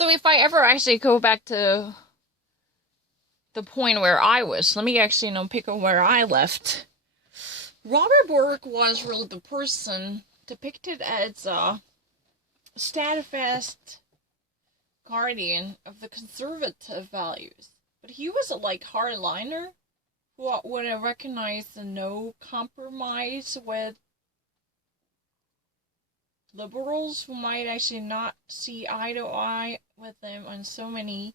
So if I ever actually go back to the point where I was, let me actually pick up where I left. Robert Bork was really the person depicted as a steadfast guardian of the conservative values. But he was a hardliner who would recognize the no compromise with liberals who might actually not see eye to eye with him on so many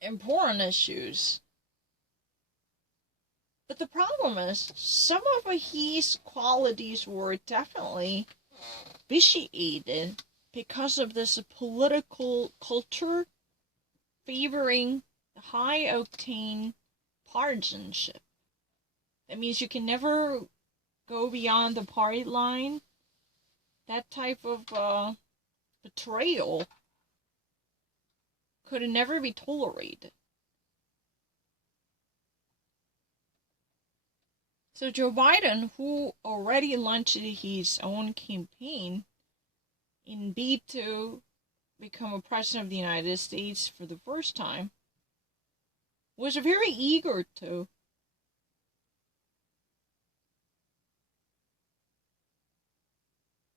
important issues. But the problem is, some of his qualities were definitely vitiated because of this political culture favoring high-octane partisanship. That means you can never go beyond the party line. That type of betrayal could never be tolerated. So Joe Biden, who already launched his own campaign in bid to become a president of the United States for the first time, was very eager to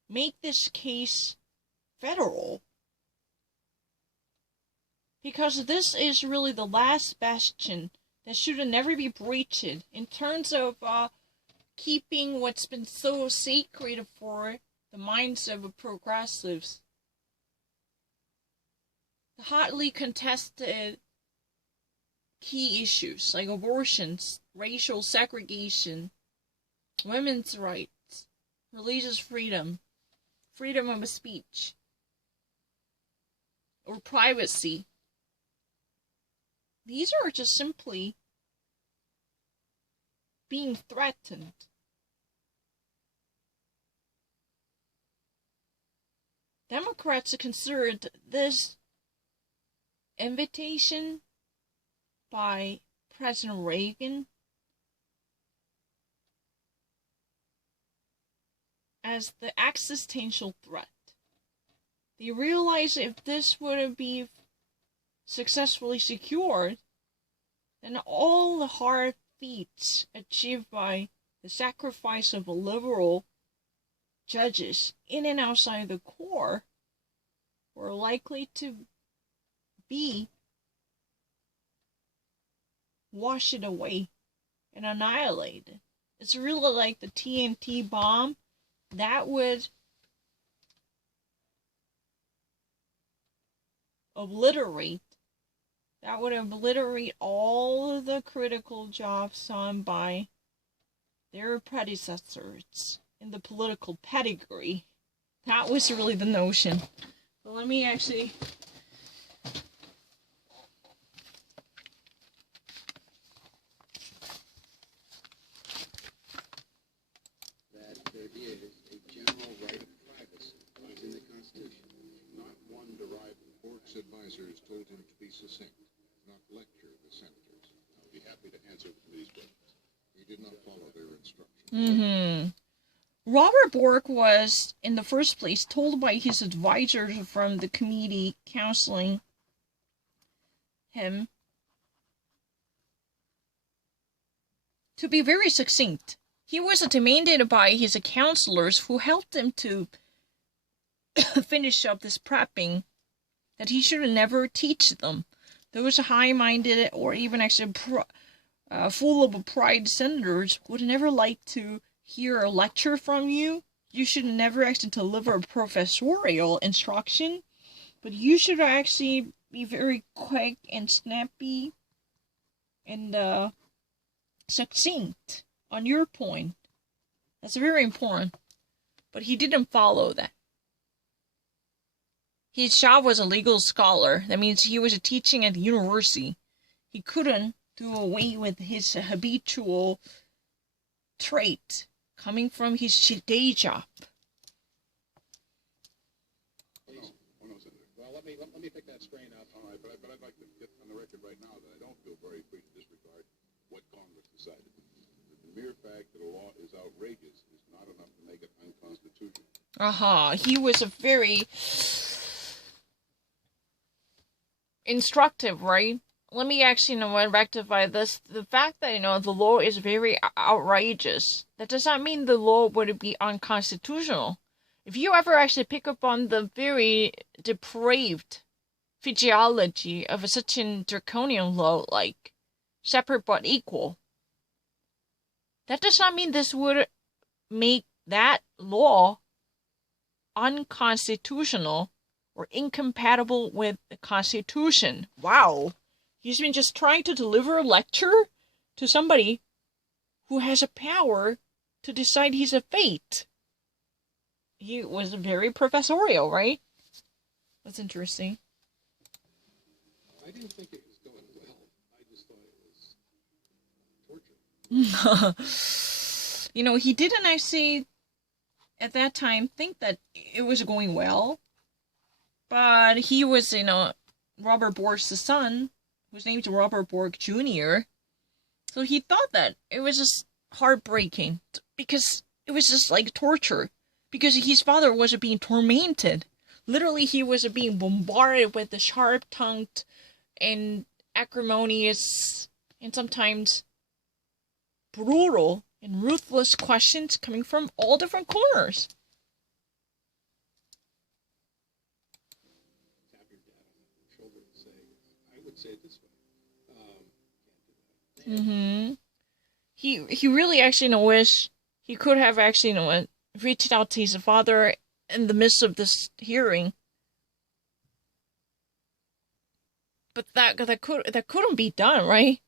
make this case federal, because this is really the last bastion that should never be breached in terms of keeping what's been so sacred for the minds of progressives. The hotly contested key issues like abortions, racial segregation, women's rights, religious freedom, freedom of speech, or privacy. These are just simply being threatened. Democrats considered this invitation by President Reagan as the existential threat. They realized if this would be successfully secured, then all the hard feats achieved by the sacrifice of liberal judges in and outside the core were likely to be washed away and annihilated. It's really like the TNT bomb that would obliterate all of the critical jobs done by their predecessors in the political pedigree. That was really the notion. But let me actually that there is a general right of privacy in the Constitution. Not one derived from Bork's advisors told him to be succinct, not lecture the senators. I'll be happy to answer the committee's questions. He did not follow their instructions. Robert Bork was, in the first place, told by his advisors from the committee counseling him to be very succinct. He was demanded by his counselors who helped him to finish up this prepping that he should never teach them. Those high-minded or even actually full of pride senators would never like to hear a lecture from you. You should never actually deliver a professorial instruction, but you should actually be very quick and snappy and succinct on your point. That's very important. But he didn't follow that. His job was a legal scholar. That means he was teaching at the university. He couldn't do away with his habitual trait coming from his day job. Well, let me pick that strain out. All right, but I'd like to get on the record right now that I don't feel very free to disregard what Congress decided. The mere fact that a law is outrageous is not enough to make it unconstitutional. He was a very instructive, right? Let me actually, rectify this. The fact that, the law is very outrageous, that does not mean the law would be unconstitutional. If you ever actually pick up on the very depraved physiology of such a draconian law, like separate but equal, that does not mean this would make that law unconstitutional or incompatible with the Constitution. Wow. He's been just trying to deliver a lecture to somebody who has a power to decide his fate. He was very professorial, right? That's interesting. I didn't think it was going well. I just thought it was torture. He didn't actually, at that time, think that it was going well. But he was, Robert Borg's son, whose name's Robert Borg Jr. So he thought that it was just heartbreaking, because it was just like torture. Because his father was being tormented. Literally, he was being bombarded with the sharp-tongued and acrimonious and sometimes brutal and ruthless questions coming from all different corners. Tap your dad on the shoulder and say, I would say it this way. Can't do that. He really actually wish he could have actually reached out to his father in the midst of this hearing. But that couldn't be done, right?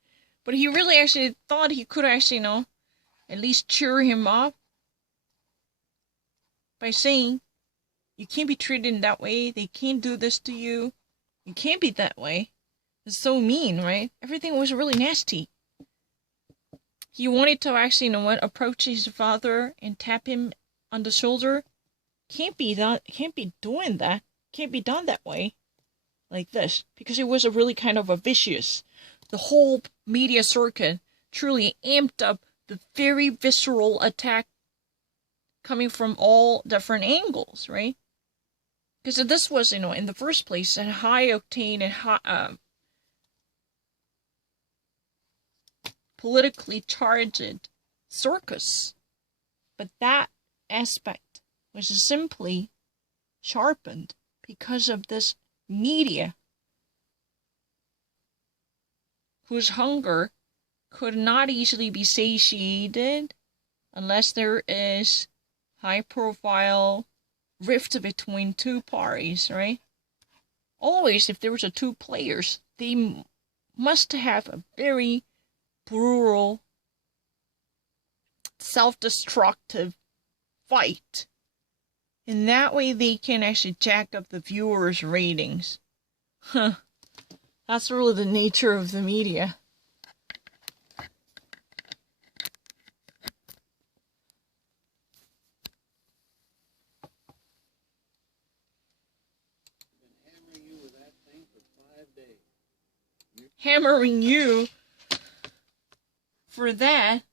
But he really actually thought he could actually, at least cheer him up by saying, you can't be treated in that way. They can't do this to you. You can't be that way. It's so mean, right? Everything was really nasty. He wanted to actually, approach his father and tap him on the shoulder. Can't be doing that. Can't be done that way. Like this. Because it was a really kind of a vicious. The whole media circuit truly amped up the very visceral attack coming from all different angles, right? Because this was, in the first place, a high-octane and high, politically charged circus. But that aspect was simply sharpened because of this media whose hunger could not easily be satiated unless there is high-profile rift between two parties, right? Always, if there was two players, they must have a very brutal, self-destructive fight. In that way, they can actually jack up the viewers' ratings. That's really the nature of the media. Hammering you for that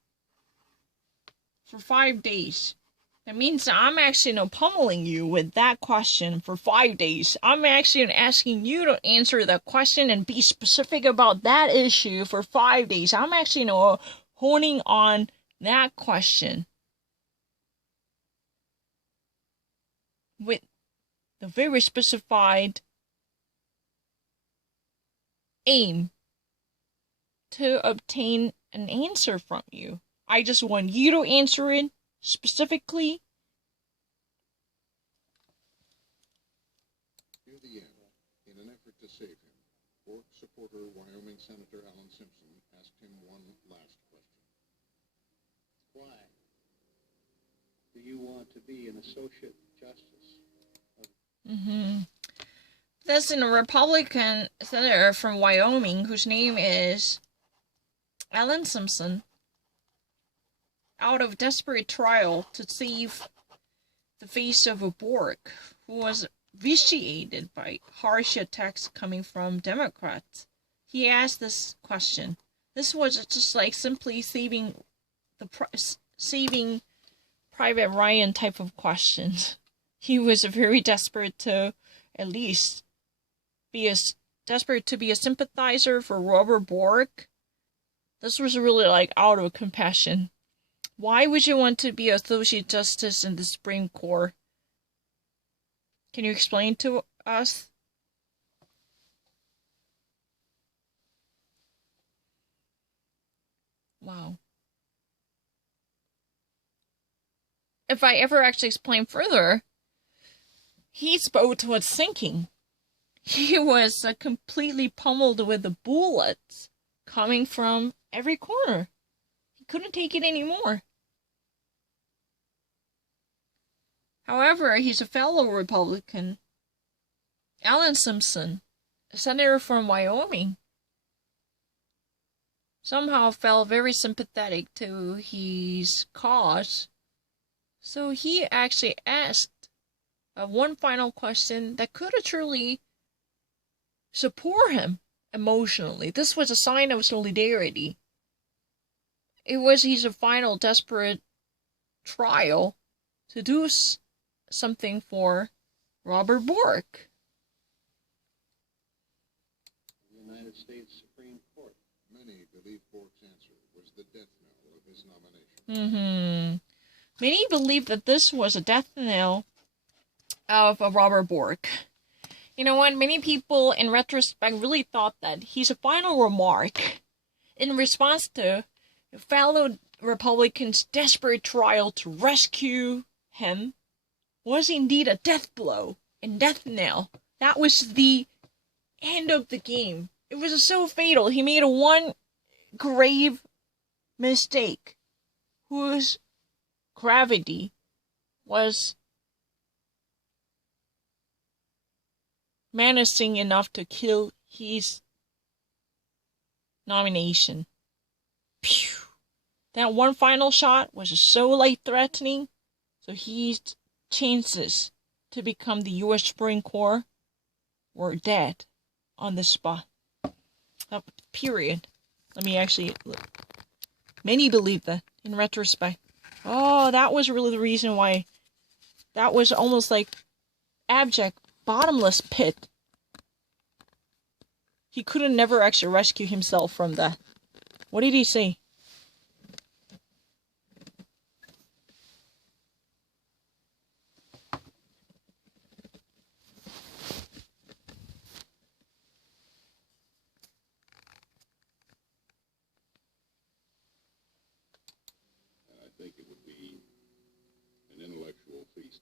for 5 days. That means I'm actually pummeling you with that question for 5 days. I'm actually asking you to answer that question and be specific about that issue for 5 days. I'm actually honing on that question with the very specified aim to obtain an answer from you. I just want you to answer it specifically. Near the end, in an effort to save him, Bork supporter Wyoming Senator Alan Simpson asked him one last question. Why do you want to be an associate justice? That's in a Republican senator from Wyoming whose name is Alan Simpson, out of desperate trial to save the face of a Bork who was vitiated by harsh attacks coming from Democrats. He asked this question. This was just like simply saving Private Ryan type of questions. He was very desperate to at least be desperate to be a sympathizer for Robert Bork. This was really like out of compassion. Why would you want to be Associate Justice in the Supreme Court? Can you explain to us? Wow. If I ever actually explain further, his boat was sinking. He was completely pummeled with the bullets coming from every corner. He couldn't take it anymore. However, he's a fellow Republican, Alan Simpson, a senator from Wyoming, somehow felt very sympathetic to his cause. So he actually asked one final question that could have truly support him emotionally. This was a sign of solidarity. It was his final desperate trial to do something for Robert Bork. The United States Supreme Court. Many believe Bork's answer was the death knell of his nomination. Mm-hmm. Many believe that this was a death knell of Robert Bork. You know what? Many people, in retrospect, really thought that his final remark in response to fellow Republicans' desperate trial to rescue him was indeed a death blow and death knell. That was the end of the game. It was so fatal. He made one grave mistake whose gravity was menacing enough to kill his nomination. Pew! That one final shot was so life-threatening, so his chances to become the U.S. Supreme Court were dead on the spot. Period. Let me actually look. Many believe that, in retrospect. Oh, that was really the reason why. That was almost like abject, bottomless pit. He couldn't never actually rescue himself from that. What did he say? I think it would be an intellectual feast.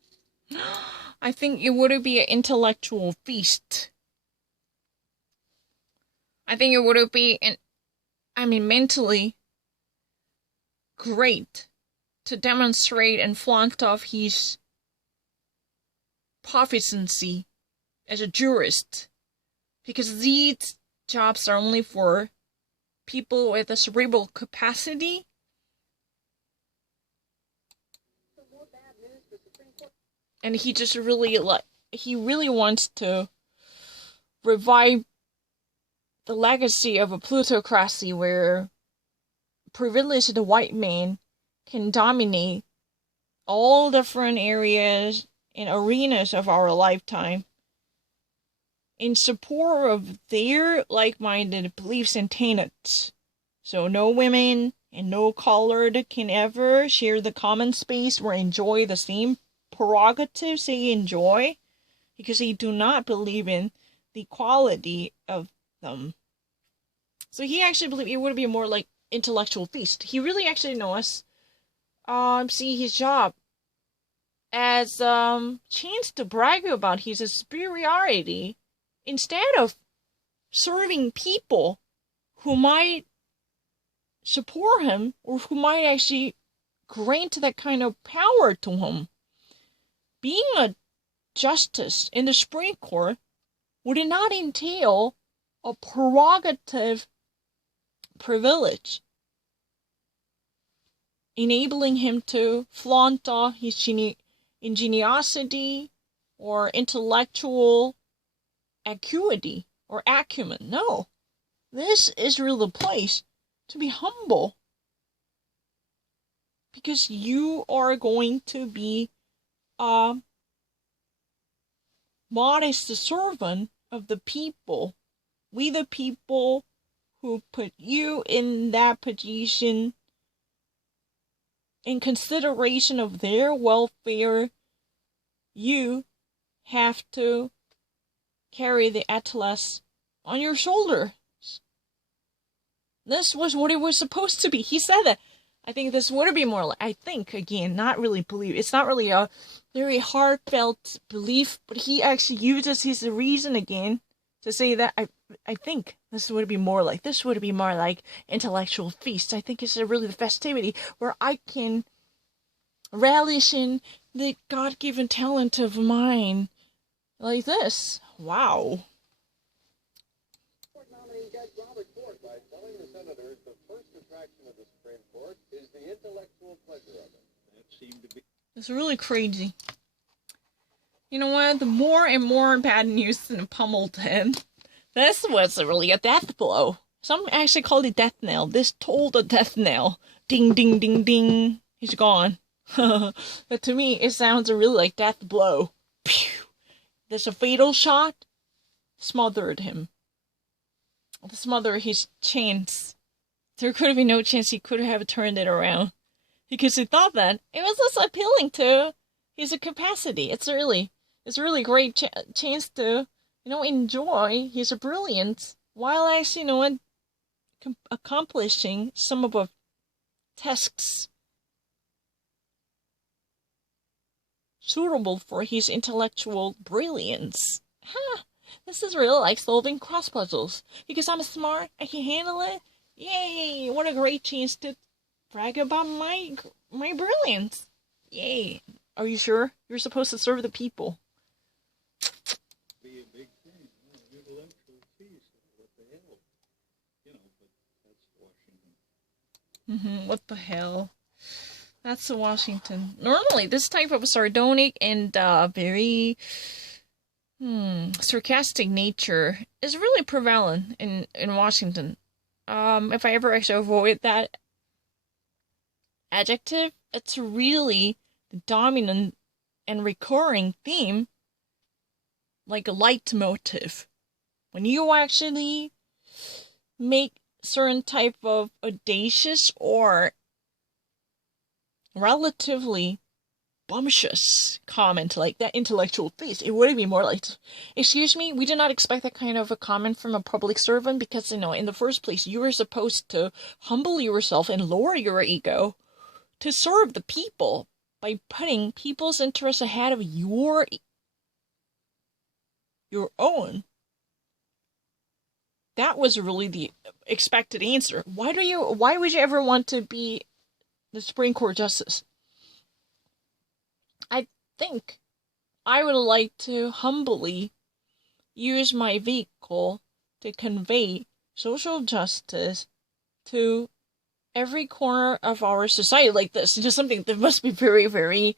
I think it would be an intellectual feast. I think it would be mentally great to demonstrate and flaunt off his proficiency as a jurist. Because these jobs are only for people with a cerebral capacity. And he just really wants to revive the legacy of a plutocracy where privileged white men can dominate all different areas and arenas of our lifetime in support of their like-minded beliefs and tenets. So no women and no colored can ever share the common space or enjoy the same prerogatives they enjoy, because they do not believe in the equality of them. So he actually believed it would be more like intellectual feast. He really actually knows see his job as chance to brag about his superiority instead of serving people who might support him or who might actually grant that kind of power to him. Being a justice in the Supreme Court would not entail a prerogative privilege, enabling him to flaunt his ingenuity or intellectual acuity or acumen. No, this is really the place to be humble, because you are going to be a modest servant of the people We the people who put you in that position, in consideration of their welfare, you have to carry the atlas on your shoulder. This was what it was supposed to be. He said that. I think this would be more like, I think, again, not really believe. It's not really a very heartfelt belief, but he actually uses his reason again to say that I think this would be more like intellectual feast. I think it's really the festivity where I can relish in the God-given talent of mine like this. Wow. Nominee Judge Robert Ford by telling the senators the first attraction of the Supreme Court is the intellectual pleasure of it. That seemed to be. It's really crazy. You know what? The more and more bad news than pummeled him. This was really a death blow. Some actually called it death knell. This tolled a death knell. Ding, ding, ding, ding. He's gone. But to me, it sounds really like death blow. Pew. There's a fatal shot. Smothered him. Smother his chance. There could have been no chance he could have turned it around. Because he thought that it was just appealing to his capacity. It's a really great chance to, enjoy his brilliance while actually, accomplishing some of the tasks suitable for his intellectual brilliance. This is really like solving cross puzzles. Because I'm smart, I can handle it. Yay! What a great chance to brag about my brilliance. Yay! Are you sure? You're supposed to serve the people. Be a big thing. Intellectual feast. What the hell? But that's Washington. What the hell? That's Washington. Normally, this type of sardonic and very sarcastic nature is really prevalent in Washington. If I ever actually avoid that adjective, it's really the dominant and recurring theme, like a leitmotif. When you actually make certain type of audacious or relatively bumptious comment like that intellectual feast, it would be more like, excuse me, we do not expect that kind of a comment from a public servant because, in the first place, you are supposed to humble yourself and lower your ego to serve the people by putting people's interests ahead of your own. That was really the expected answer. Why would you ever want to be the Supreme Court Justice? I think I would like to humbly use my vehicle to convey social justice to every corner of our society like this. It's just something that must be very, very,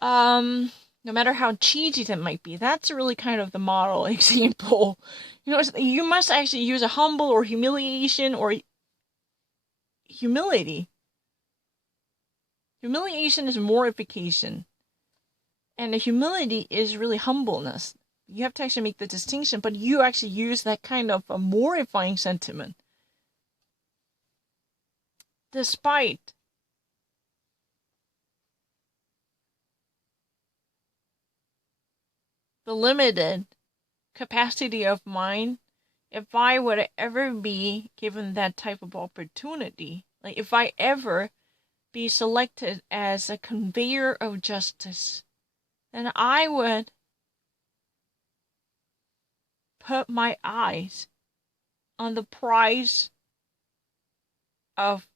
no matter how cheesy that might be, that's really kind of the model example. You must actually use a humble or humiliation or humility. Humiliation is mortification. And the humility is really humbleness. You have to actually make the distinction, but you actually use that kind of a mortifying sentiment. Despite the limited capacity of mine, if I would ever be given that type of opportunity, like if I ever be selected as a conveyor of justice, then I would put my eyes on the prize of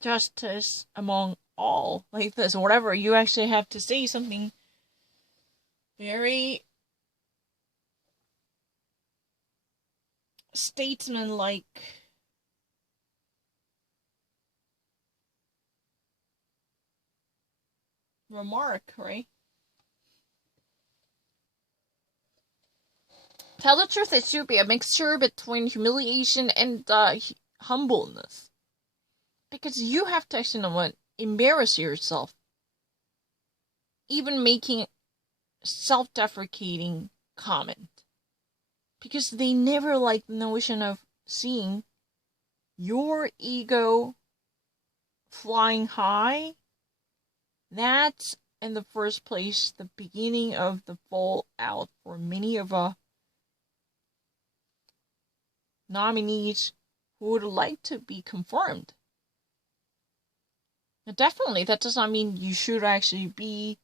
justice among all, like this, whatever. You actually have to say something very statesman-like. Remark, right? Tell the truth, it should be a mixture between humiliation and humbleness. Because you have to actually embarrass yourself. even making self-deprecating comment. Because they never like the notion of seeing your ego flying high. That's, in the first place, the beginning of the fallout for many of our nominees who would like to be confirmed. Now, definitely, that does not mean you should actually be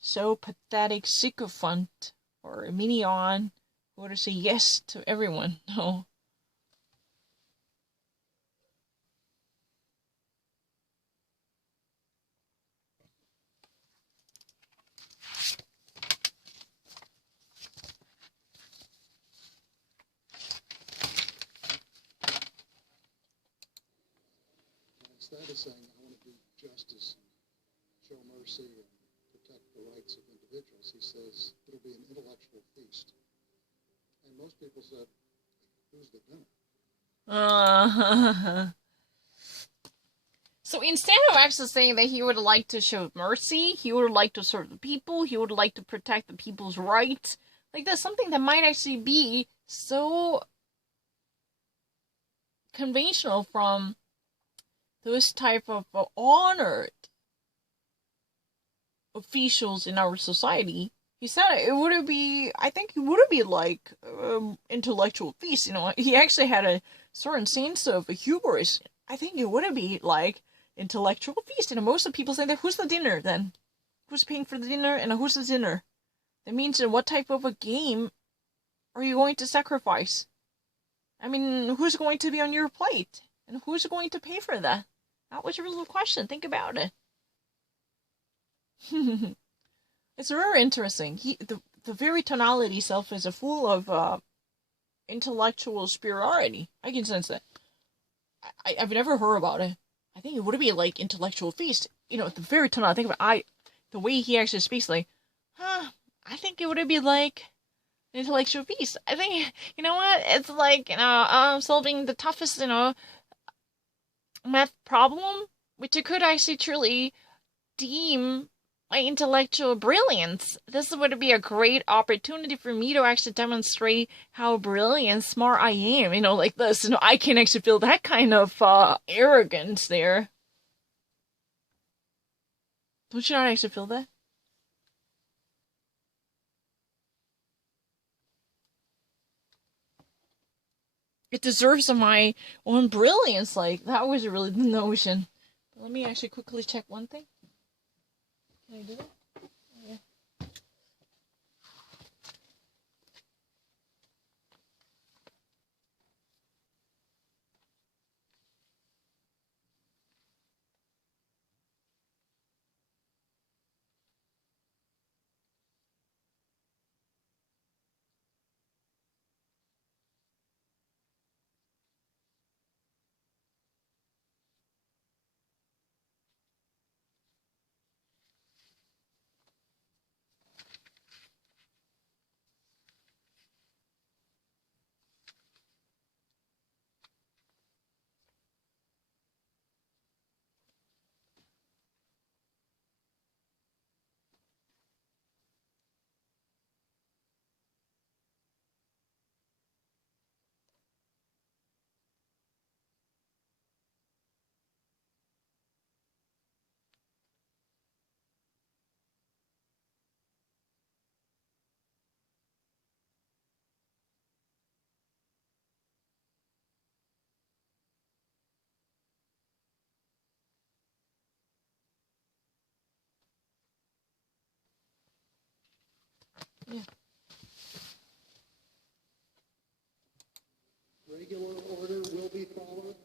so pathetic sycophant or a minion who would say yes to everyone. No. Instead of saying, I want to do justice and show mercy and protect the rights of individuals, he says it'll be an intellectual feast. And most people said, who's the dinner? So instead of actually saying that he would like to show mercy, he would like to serve the people, he would like to protect the people's rights, like that's something that might actually be so conventional from those type of honored officials in our society. He said it would be, I think it would be like intellectual feast, you know. He actually had a certain sense of hubris. I think it would be like intellectual feast. And most of the people say that, who's the dinner then? Who's paying for the dinner and who's the dinner? That means what type of a game are you going to sacrifice? I mean, who's going to be on your plate? And who's going to pay for that? That was a real question. Think about it. It's very interesting. The very tonality itself is full of intellectual superiority. I can sense that. I've never heard about it. I think it would be like intellectual feast. You know, the very tonality. Think about the way he actually speaks. Like, I think it would be like an intellectual feast. I think, you know what? It's like, solving the toughest, math problem, which you could actually truly deem my intellectual brilliance. This would be a great opportunity for me to actually demonstrate how brilliant, smart I am. Like this. I can actually feel that kind of arrogance there. Don't you not actually feel that? It deserves my own brilliance. Like, that was really the notion. But let me actually quickly check one thing. Can I do that? Yeah. Yeah. Regular order will be followed.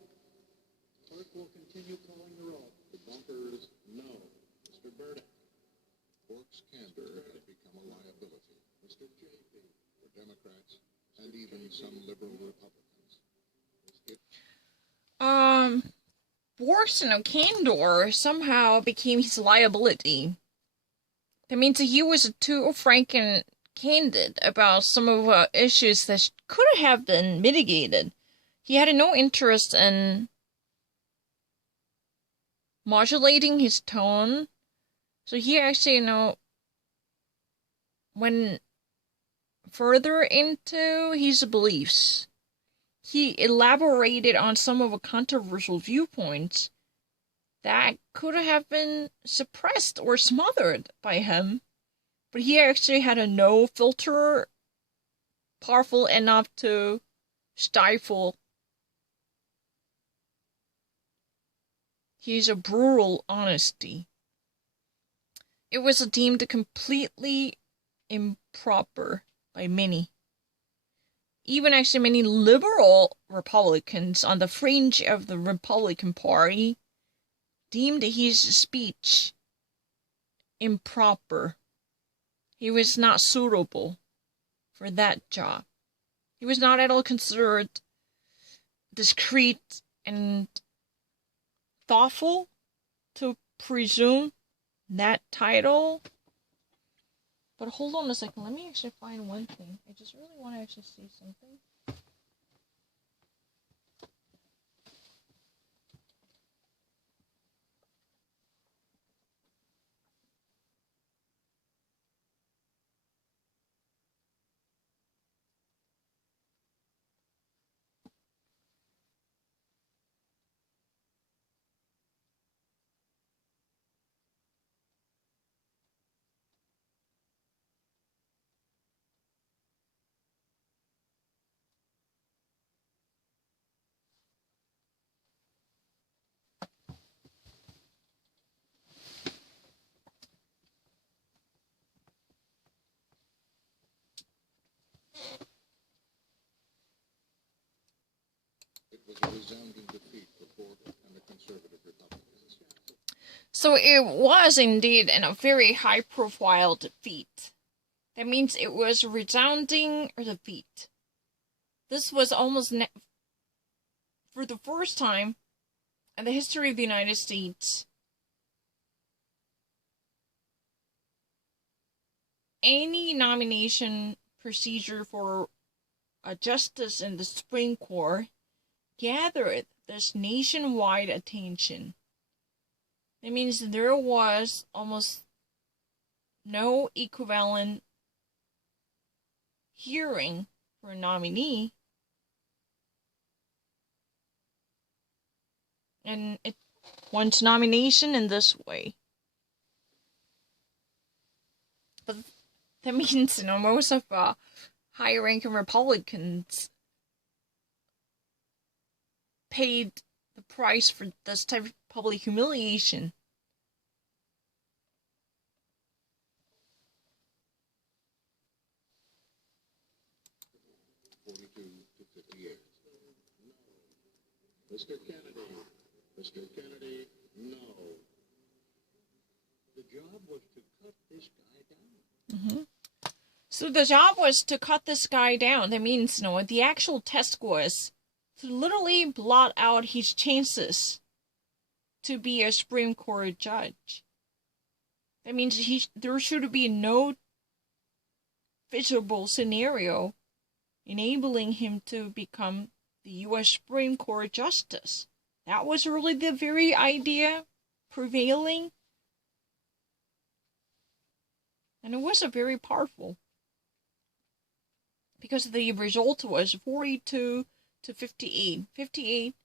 Clerk will continue calling the roll. The bumpers, no. Mr. Burdick. Bork's candor has become a liability. Mr. J.P. for Democrats and even some liberal Republicans. Bork's candor somehow became his liability. That means that he was too frank and candid about some of issues that could have been mitigated. He had no interest in modulating his tone So he actually, went further into his beliefs. He elaborated on some of the controversial viewpoints that could have been suppressed or smothered by him, but he actually had a no filter powerful enough to stifle his brutal honesty. It was deemed completely improper by many. Even actually many liberal Republicans on the fringe of the Republican Party deemed his speech improper. He was not suitable for that job. He was not at all considered discreet and thoughtful to presume that title. But hold on a second, let me actually find one thing. I just really want to actually see something. It was a resounding defeat for Ford and the conservative Republicans. So it was indeed a very high-profile defeat. That means it was a resounding defeat. This was almost for the first time in the history of the United States, any nomination procedure for a justice in the Supreme Court gathered this nationwide attention. That means there was almost no equivalent hearing for a nominee, and it wants nomination in this way. But that means, most of high-ranking Republicans paid the price for this type of public humiliation. Mr. Kennedy. Mr. Kennedy, no. The job was to cut this guy down. So the job was to cut this guy down. That means, the actual task was to literally blot out his chances to be a Supreme Court judge. That means there should be no visible scenario enabling him to become the U.S. Supreme Court Justice. That was really the very idea prevailing. And it was a very powerful. Because the result was 42 to 58. 58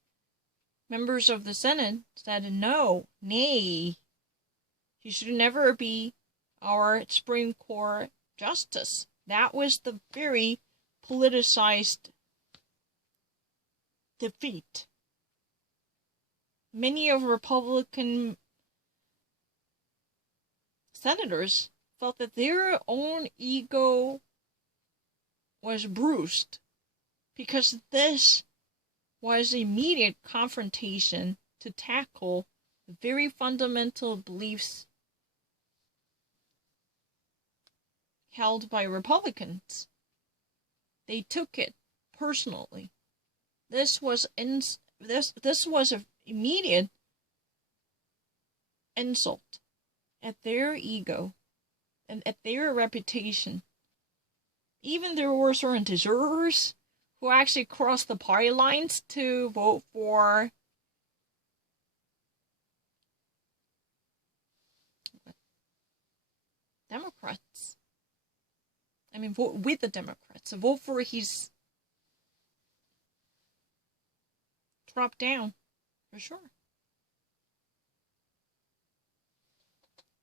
members of the Senate said no, nay. He should never be our Supreme Court Justice. That was the very politicized defeat. Many of Republican senators felt that their own ego was bruised because this was immediate confrontation to tackle the very fundamental beliefs held by Republicans. They took it personally. This was an immediate insult at their ego and at their reputation. Even there were certain deserters who actually crossed the party lines to vote for Democrats. I mean, vote with the Democrats. So vote for his drop down, for sure.